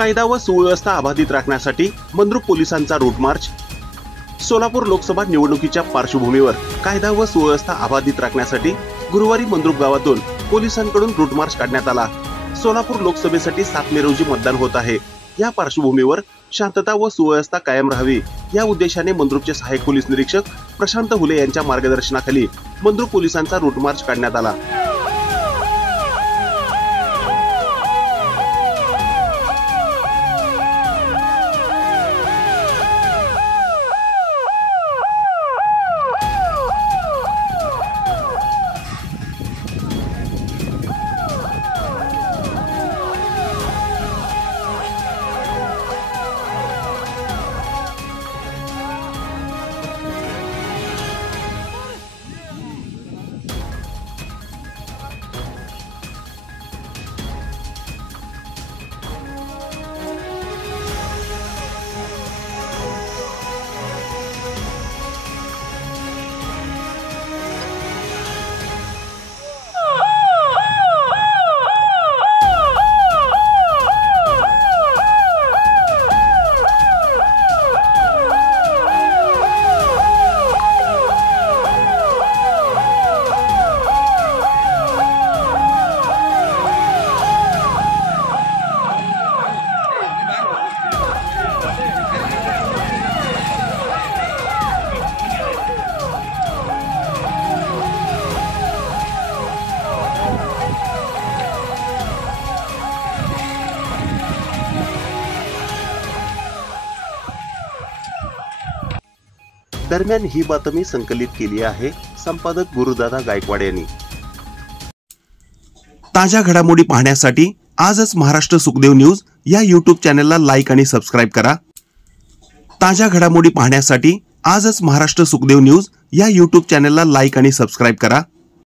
कायदा व सुव्यवस्था अबाधित राखण्यासाठी मंद्रुप पोलिसांचा रूट मार्च। सोलापूर लोकसभा निवडणुकीच्या पार्श्वभूमीवर कायदा व सुव्यवस्था अबाधित राखण्यासाठी गुरुवारी मंद्रुप गावातून पोलिसांकडून रूट मार्च काढण्यात आला। सोलापूर लोकसभेसाठी 7 मे रोजी मतदान होत आहे। या पार्श्वभूमीवर शांतता व सुव्यवस्था कायम राहावी या उद्देशाने मंद्रुपचे सहाय्यक पोलीस निरीक्षक प्रशांत हुले यांच्या मार्गदर्शनाखाली मंद्रुप पोलिसांचा रूट मार्च काढण्यात आला। दरम्यान ही बातमी संकलित केली आहे संपादक गुरुदादा गायकवाड यांनी। ताज्या घडामोडी पाहण्यासाठी आजच महाराष्ट्र सुखदेव न्यूज या YouTube चॅनलला लाईक आणि सबस्क्राइब करा। ताज्या घडामोडी पाहण्यासाठी आजच महाराष्ट्र सुखदेव न्यूज या YouTube चॅनलला लाईक आणि सबस्क्राइब करा।